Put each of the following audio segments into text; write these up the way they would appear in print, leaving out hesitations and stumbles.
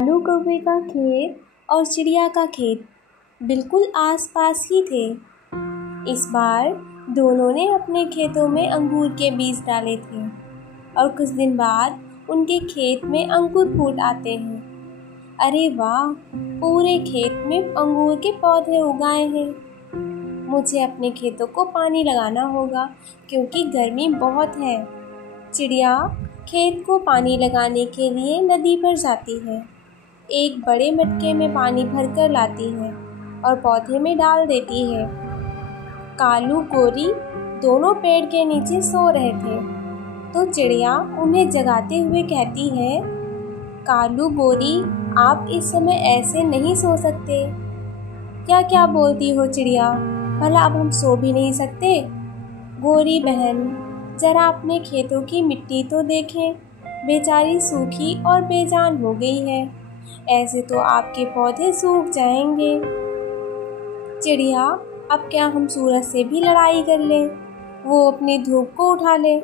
कालू कौवे का खेत और चिड़िया का खेत बिल्कुल आसपास ही थे। इस बार दोनों ने अपने खेतों में अंगूर के बीज डाले थे और कुछ दिन बाद उनके खेत में अंकुर फूट आते हैं। अरे वाह, पूरे खेत में अंगूर के पौधे उगाए हैं। मुझे अपने खेतों को पानी लगाना होगा क्योंकि गर्मी बहुत है। चिड़िया खेत को पानी लगाने के लिए नदी पर जाती है। एक बड़े मटके में पानी भरकर लाती है और पौधे में डाल देती है। कालू गोरी दोनों पेड़ के नीचे सो रहे थे, तो चिड़िया उन्हें जगाते हुए कहती है, कालू गोरी, आप इस समय ऐसे नहीं सो सकते। क्या क्या बोलती हो चिड़िया, भला अब हम सो भी नहीं सकते? गोरी बहन, जरा अपने खेतों की मिट्टी तो देखें, बेचारी सूखी और बेजान हो गई है। ऐसे तो आपके पौधे सूख जाएंगे। चिड़िया, अब क्या हम सूरज से भी लड़ाई कर लें? वो अपनी धूप को उठा ले।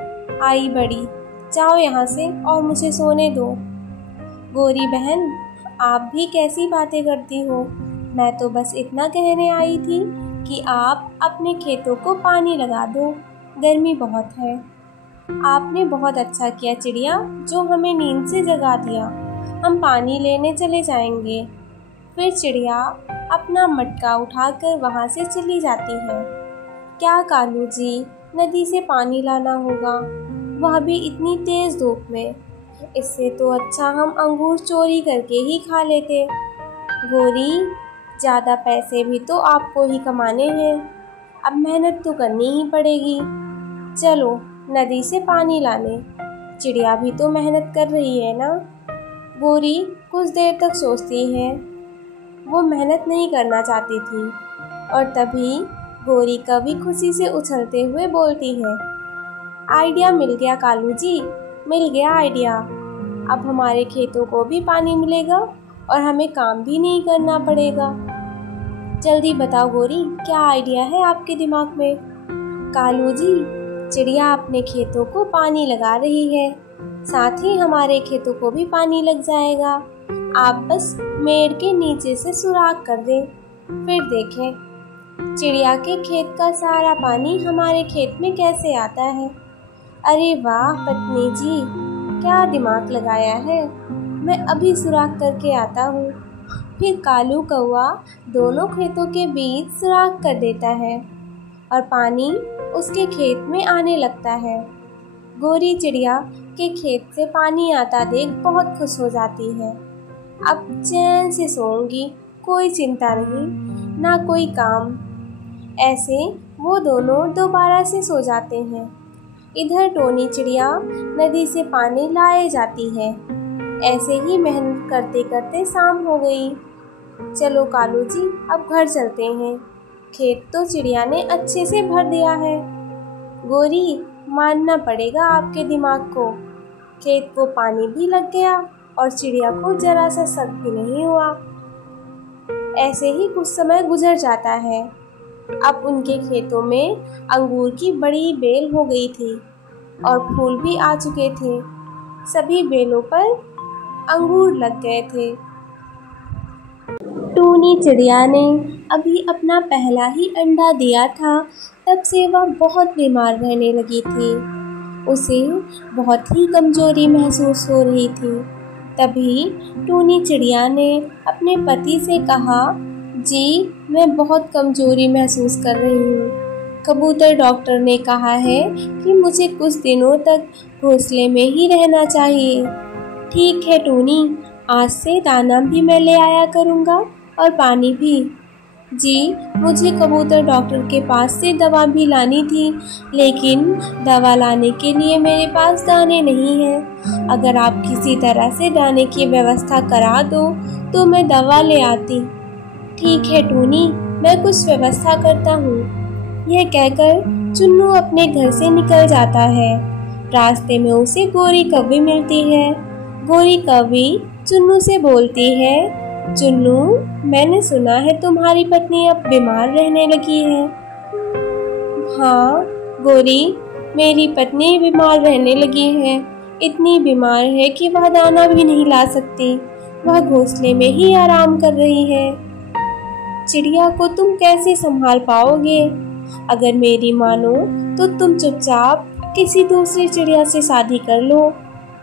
आई बड़ी, जाओ यहाँ से और मुझे सोने दो। गोरी बहन, आप भी कैसी बातें करती हो? मैं तो बस इतना कहने आई थी कि आप अपने खेतों को पानी लगा दो, गर्मी बहुत है। आपने बहुत अच्छा किया चिड़िया, जो हमें नींद से जगा दिया। हम पानी लेने चले जाएंगे। फिर चिड़िया अपना मटका उठाकर वहाँ से चली जाती है। क्या कालू जी, नदी से पानी लाना होगा, वह भी इतनी तेज़ धूप में। इससे तो अच्छा हम अंगूर चोरी करके ही खा लेते। गोरी, ज़्यादा पैसे भी तो आपको ही कमाने हैं, अब मेहनत तो करनी ही पड़ेगी। चलो नदी से पानी लाने। चिड़िया भी तो मेहनत कर रही है ना। गोरी कुछ देर तक सोचती है। वो मेहनत नहीं करना चाहती थी और तभी गोरी कभी खुशी से उछलते हुए बोलती है, आइडिया मिल गया कालू जी, मिल गया आइडिया। अब हमारे खेतों को भी पानी मिलेगा और हमें काम भी नहीं करना पड़ेगा। जल्दी बताओ गोरी, क्या आइडिया है आपके दिमाग में? कालू जी, चिड़िया अपने खेतों को पानी लगा रही है, साथ ही हमारे खेतों को भी पानी लग जाएगा। आप बस मेड़ के नीचे से सुराख कर दें, फिर देखें चिड़िया के खेत का सारा पानी हमारे खेत में कैसे आता है। अरे वाह पत्नी जी, क्या दिमाग लगाया है। मैं अभी सुराख करके आता हूँ। फिर कालू कौवा दोनों खेतों के बीच सुराख कर देता है और पानी उसके खेत में आने लगता है। गोरी चिड़िया के खेत से पानी आता देख बहुत खुश हो जाती है। अब चैन से सोऊंगी, कोई चिंता नहीं, ना कोई काम। ऐसे वो दोनों दोबारा से सो जाते हैं। इधर टोनी चिड़िया नदी से पानी लाए जाती है। ऐसे ही मेहनत करते करते शाम हो गई। चलो कालू जी, अब घर चलते हैं। खेत तो चिड़िया ने अच्छे से भर दिया है। गोरी, मानना पड़ेगा आपके दिमाग को। खेत को पानी भी लग गया और चिड़िया को जरा सा शक भी नहीं हुआ। ऐसे ही कुछ समय गुजर जाता है। अब उनके खेतों में अंगूर की बड़ी बेल हो गई थी और फूल भी आ चुके थे। सभी बेलों पर अंगूर लग गए थे। टूनी चिड़िया ने अभी अपना पहला ही अंडा दिया था, तब से वह बहुत बीमार रहने लगी थी। उसे बहुत ही कमजोरी महसूस हो रही थी। तभी टूनी चिड़िया ने अपने पति से कहा, जी मैं बहुत कमजोरी महसूस कर रही हूँ। कबूतर डॉक्टर ने कहा है कि मुझे कुछ दिनों तक घोंसले में ही रहना चाहिए। ठीक है टूनी, आज से दाना भी मैं ले आया करूँगा और पानी भी। जी, मुझे कबूतर डॉक्टर के पास से दवा भी लानी थी, लेकिन दवा लाने के लिए मेरे पास दाने नहीं हैं। अगर आप किसी तरह से दाने की व्यवस्था करा दो तो मैं दवा ले आती। ठीक है टूनी, मैं कुछ व्यवस्था करता हूँ। यह कहकर चुन्नू अपने घर से निकल जाता है। रास्ते में उसे गोरी कौवी मिलती है। गोरी कौवी चुन्नू से बोलती है, चुन्नू, मैंने सुना है तुम्हारी पत्नी अब बीमार रहने लगी है। हाँ गोरी, मेरी पत्नी बीमार रहने लगी है। इतनी बीमार है कि वह दाना भी नहीं ला सकती। वह घोंसले में ही आराम कर रही है। चिड़िया को तुम कैसे संभाल पाओगे? अगर मेरी मानो तो तुम चुपचाप किसी दूसरी चिड़िया से शादी कर लो।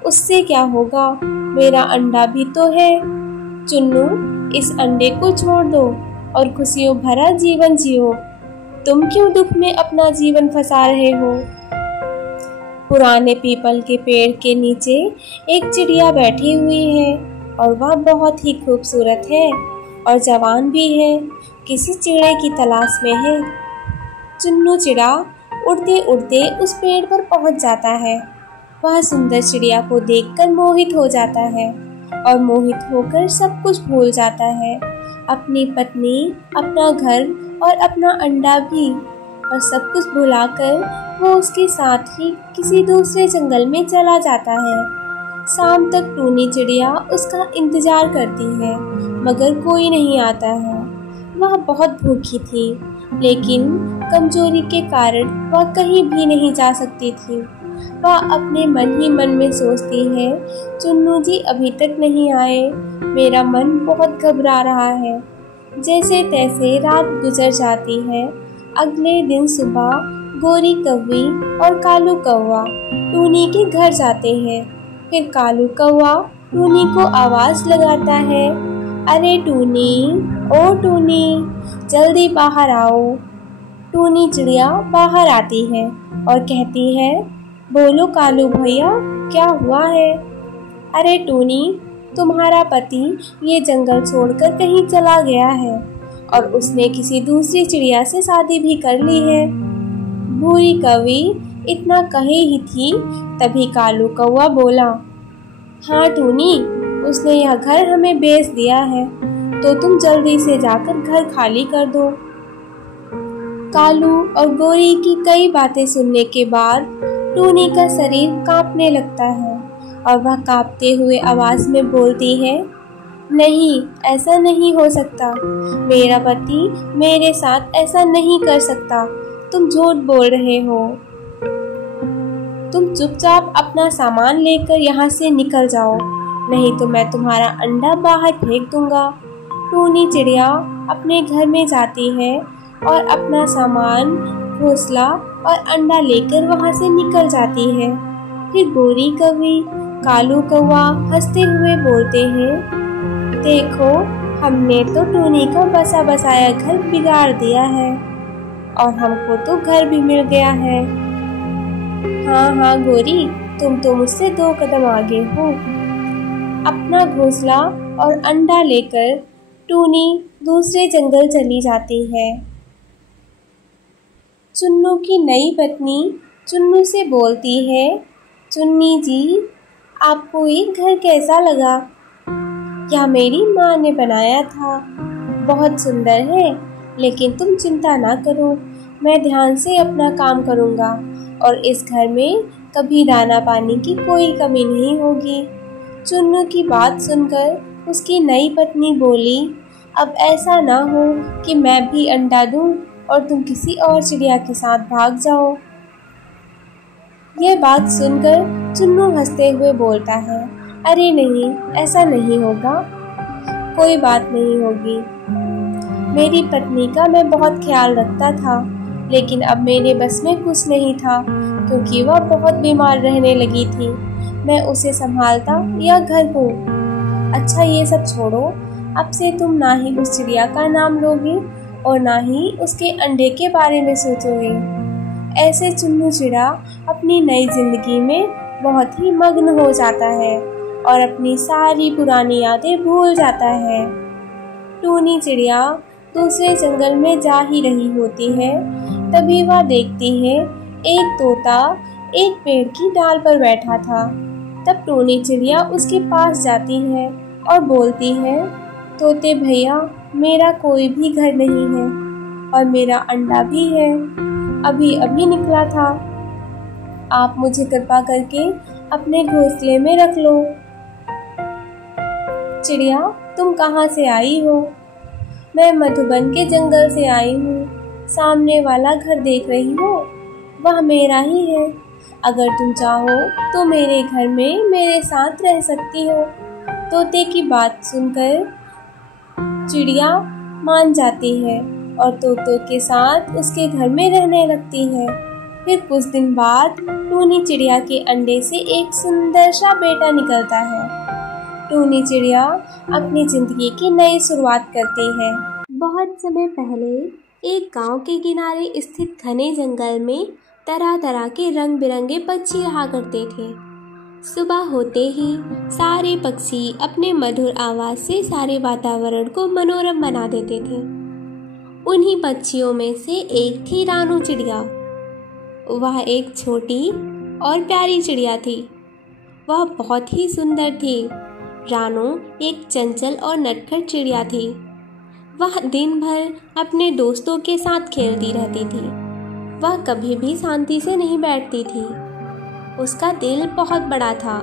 उससे क्या होगा? मेरा अंडा भी तो है। चुन्नू, इस अंडे को छोड़ दो और खुशियों भरा जीवन जियो। तुम क्यों दुख में अपना जीवन फंसा रहे हो? पुराने पीपल के पेड़ के नीचे एक चिड़िया बैठी हुई है और वह बहुत ही खूबसूरत है और जवान भी है। किसी चिड़े की तलाश में है। चुन्नू चिड़ा उड़ते उड़ते उस पेड़ पर पहुंच जाता है। वह सुंदर चिड़िया को देखकर मोहित हो जाता है और मोहित होकर सब कुछ भूल जाता है, अपनी पत्नी, अपना घर और अपना अंडा भी। और सब कुछ भुलाकर वो उसके साथ ही किसी दूसरे जंगल में चला जाता है। शाम तक टूनी चिड़िया उसका इंतजार करती है, मगर कोई नहीं आता है। वह बहुत भूखी थी, लेकिन कमजोरी के कारण वह कहीं भी नहीं जा सकती थी। वह अपने मन ही मन में सोचती है, चुन्नू जी अभी तक नहीं आए। मेरा मन बहुत घबरा रहा है। जैसे तैसे रात गुजर जाती है। अगले दिन सुबह गोरी कौवी और कालू कौवा टूनी के घर जाते हैं। फिर कालू कौवा टूनी को आवाज लगाता है, अरे टूनी, ओ टूनी, जल्दी बाहर आओ। टूनी चिड़िया बाहर आती है और कहती है, बोलो कालू भैया, क्या हुआ है? अरे टूनी, तुम्हारा पति ये जंगल छोड़कर कहीं चला गया है और उसने किसी दूसरी चिड़िया से शादी भी कर ली है। भूरी कौवी इतना कहे ही थी, तभी कालू कौवा बोला, हाँ टूनी, उसने यह घर हमें बेच दिया है, तो तुम जल्दी से जाकर घर खाली कर दो। कालू और गोरी की कई बातें सुनने के बाद टूनी का शरीर कांपने लगता है और वह कांपते हुए आवाज में बोलती है, नहीं, ऐसा नहीं हो सकता। मेरा पति मेरे साथ ऐसा नहीं कर सकता। तुम झूठ बोल रहे हो। तुम चुपचाप अपना सामान लेकर यहाँ से निकल जाओ, नहीं तो मैं तुम्हारा अंडा बाहर फेंक दूंगा। टूनी चिड़िया अपने घर में जाती है और अपना सामान, घोंसला और अंडा लेकर वहाँ से निकल जाती है। फिर गोरी कौवी, कालू कौवा हंसते हुए बोलते हैं, देखो, हमने तो टूनी का बसा बसाया घर बिगाड़ दिया है और हमको तो घर भी मिल गया है। हाँ हाँ गोरी, तुम तो मुझसे 2 कदम आगे हो। अपना घोंसला और अंडा लेकर टूनी दूसरे जंगल चली जाती है। चुन्नू की नई पत्नी चुन्नू से बोलती है, चुन्नी जी, आपको ये घर कैसा लगा? यह मेरी माँ ने बनाया था। बहुत सुंदर है, लेकिन तुम चिंता ना करो, मैं ध्यान से अपना काम करूँगा और इस घर में कभी दाना पानी की कोई कमी नहीं होगी। चुन्नू की बात सुनकर उसकी नई पत्नी बोली, अब ऐसा ना हो कि मैं भी अंडा दूं और तुम किसी और चिड़िया के साथ भाग जाओ। यह बात सुनकर चुन्नू हंसते हुए बोलता है, अरे नहीं, ऐसा नहीं होगा, कोई बात नहीं होगी। मेरी पत्नी का मैं बहुत ख्याल रखता था, लेकिन अब मेरे बस में कुछ नहीं था, क्योंकि वह बहुत बीमार रहने लगी थी। मैं उसे संभालता या घर को। अच्छा, ये सब छोड़ो, अब से तुम ना ही उस चिड़िया का नाम लोगे और ना ही उसके अंडे के बारे में सोचोगे। ऐसे चुन्नू चिड़ा अपनी नई जिंदगी में बहुत ही मग्न हो जाता है और अपनी सारी पुरानी यादें भूल जाता है। टूनी चिड़िया दूसरे जंगल में जा ही रही होती है, तभी वह देखती है एक तोता एक पेड़ की डाल पर बैठा था। तब टूनी चिड़िया उसके पास जाती है और बोलती है, तोते भैया, मेरा कोई भी घर नहीं है और मेरा अंडा भी है, अभी अभी निकला था। आप मुझे कृपा करके अपने घोंसले में रख लो। चिड़िया, तुम कहाँ से आई हो? मैं मधुबन के जंगल से आई हूँ। सामने वाला घर देख रही हो, वह मेरा ही है। अगर तुम चाहो तो मेरे घर में मेरे साथ रह सकती हो। तोते की बात सुनकर चिड़िया मान जाती है और तोतों के साथ उसके घर में रहने लगती है। फिर कुछ दिन बाद टूनी चिड़िया के अंडे से एक सुंदर सा बेटा निकलता है। टूनी चिड़िया अपनी जिंदगी की नई शुरुआत करती है। बहुत समय पहले एक गांव के किनारे स्थित घने जंगल में तरह तरह के रंग बिरंगे पक्षी रहा करते थे। सुबह होते ही सारे पक्षी अपने मधुर आवाज से सारे वातावरण को मनोरम बना देते थे। उन्हीं पक्षियों में से एक थी रानू चिड़िया। वह एक छोटी और प्यारी चिड़िया थी। वह बहुत ही सुंदर थी। रानू एक चंचल और नटखट चिड़िया थी। वह दिन भर अपने दोस्तों के साथ खेलती रहती थी। वह कभी भी शांति से नहीं बैठती थी। उसका दिल बहुत बड़ा था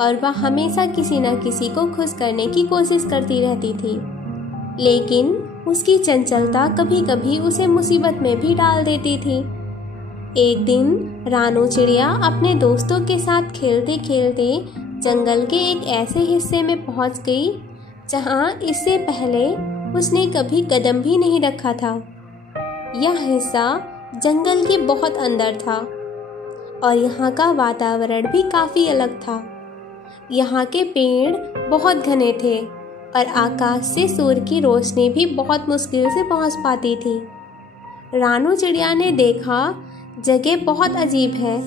और वह हमेशा किसी न किसी को खुश करने की कोशिश करती रहती थी। लेकिन उसकी चंचलता कभी कभी उसे मुसीबत में भी डाल देती थी। एक दिन रानू चिड़िया अपने दोस्तों के साथ खेलते खेलते जंगल के एक ऐसे हिस्से में पहुंच गई जहां इससे पहले उसने कभी कदम भी नहीं रखा था। यह हिस्सा जंगल के बहुत अंदर था और यहाँ का वातावरण भी काफ़ी अलग था। यहाँ के पेड़ बहुत घने थे और आकाश से सूर्य की रोशनी भी बहुत मुश्किल से पहुँच पाती थी। रानू चिड़िया ने देखा, जगह बहुत अजीब है,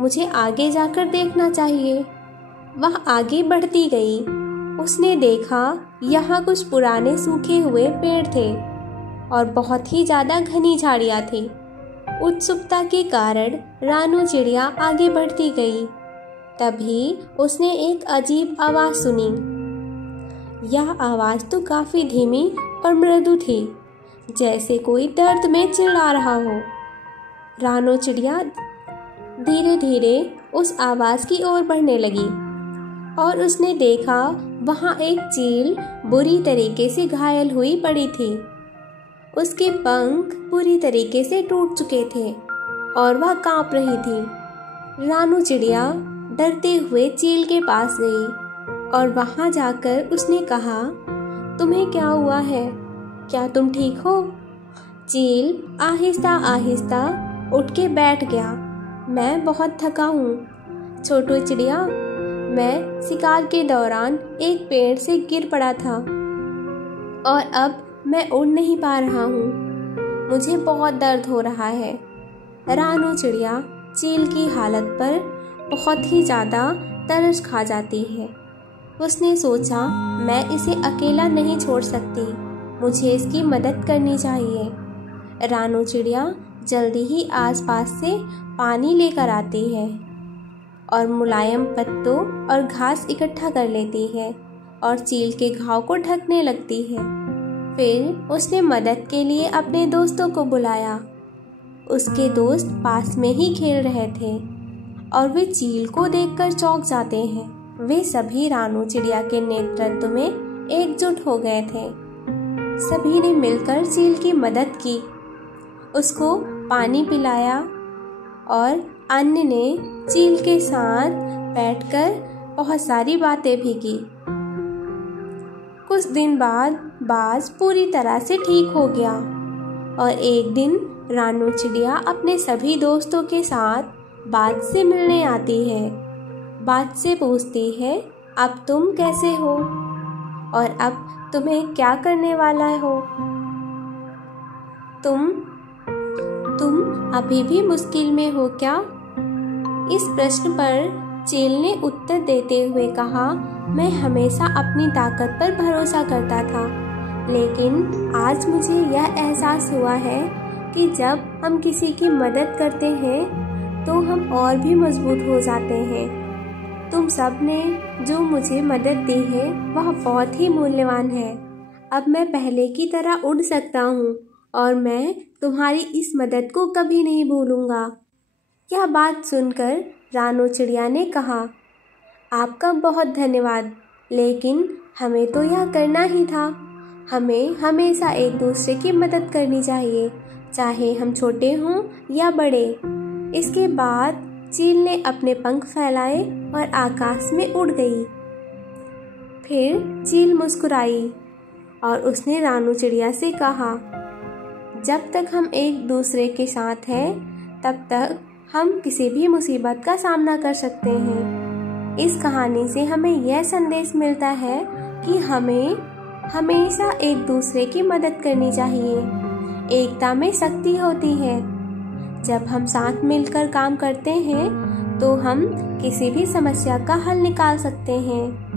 मुझे आगे जाकर देखना चाहिए। वह आगे बढ़ती गई। उसने देखा यहाँ कुछ पुराने सूखे हुए पेड़ थे और बहुत ही ज़्यादा घनी झाड़ियाँ थी। उत्सुकता के कारण रानू चिड़िया आगे बढ़ती गई। तभी उसने एक अजीब आवाज़ सुनी। यह आवाज़ तो काफ़ी धीमी और मृदु थी, जैसे कोई दर्द में चिल्ला रहा हो। रानू चिड़िया धीरे धीरे उस आवाज़ की ओर बढ़ने लगी और उसने देखा वहाँ एक चील बुरी तरीके से घायल हुई पड़ी थी। उसके पंख पूरी तरीके से टूट चुके थे और वह कांप रही थी। रानू चिड़िया डरते हुए चील के पास गई और वहां जाकर उसने कहा, तुम्हें क्या हुआ है? क्या तुम ठीक हो? चील आहिस्ता आहिस्ता उठ के बैठ गया। मैं बहुत थका हूँ छोटू चिड़िया। मैं शिकार के दौरान एक पेड़ से गिर पड़ा था और अब मैं उड़ नहीं पा रहा हूँ। मुझे बहुत दर्द हो रहा है। रानू चिड़िया चील की हालत पर बहुत ही ज़्यादा तरस खा जाती है। उसने सोचा, मैं इसे अकेला नहीं छोड़ सकती, मुझे इसकी मदद करनी चाहिए। रानू चिड़िया जल्दी ही आसपास से पानी लेकर आती है और मुलायम पत्तों और घास इकट्ठा कर लेती है और चील के घाव को ढकने लगती है। फिर उसने मदद के लिए अपने दोस्तों को बुलाया। उसके दोस्त पास में ही खेल रहे थे और वे चील को देखकर चौंक जाते हैं। वे सभी रानू चिड़िया के नेतृत्व में एकजुट हो गए थे। सभी ने मिलकर चील की मदद की, उसको पानी पिलाया और अन्य ने चील के साथ बैठकर बहुत सारी बातें भी की। कुछ दिन बाद बाज पूरी तरह से ठीक हो गया और एक दिन रानू चिड़िया अपने सभी दोस्तों के साथ बाज से मिलने आती है। बाज से पूछती है, अब तुम कैसे हो और अब तुम्हें क्या करने वाला हो? तुम अभी भी मुश्किल में हो क्या? इस प्रश्न पर चील ने उत्तर देते हुए कहा, मैं हमेशा अपनी ताकत पर भरोसा करता था, लेकिन आज मुझे यह एहसास हुआ है कि जब हम किसी की मदद करते हैं तो हम और भी मजबूत हो जाते हैं। तुम सब ने जो मुझे मदद दी है वह बहुत ही मूल्यवान है। अब मैं पहले की तरह उड़ सकता हूँ और मैं तुम्हारी इस मदद को कभी नहीं भूलूंगा। यह बात सुनकर रानू चिड़िया ने कहा, आपका बहुत धन्यवाद, लेकिन हमें तो यह करना ही था। हमें हमेशा एक दूसरे की मदद करनी चाहिए, चाहे हम छोटे हों या बड़े। इसके बाद चील ने अपने पंख फैलाए और आकाश में उड़ गई। फिर चील मुस्कुराई और उसने रानू चिड़िया से कहा, जब तक हम एक दूसरे के साथ हैं तब तक हम किसी भी मुसीबत का सामना कर सकते हैं। इस कहानी से हमें यह संदेश मिलता है कि हमें हमेशा एक दूसरे की मदद करनी चाहिए। एकता में शक्ति होती है। जब हम साथ मिलकर काम करते हैं तो हम किसी भी समस्या का हल निकाल सकते हैं।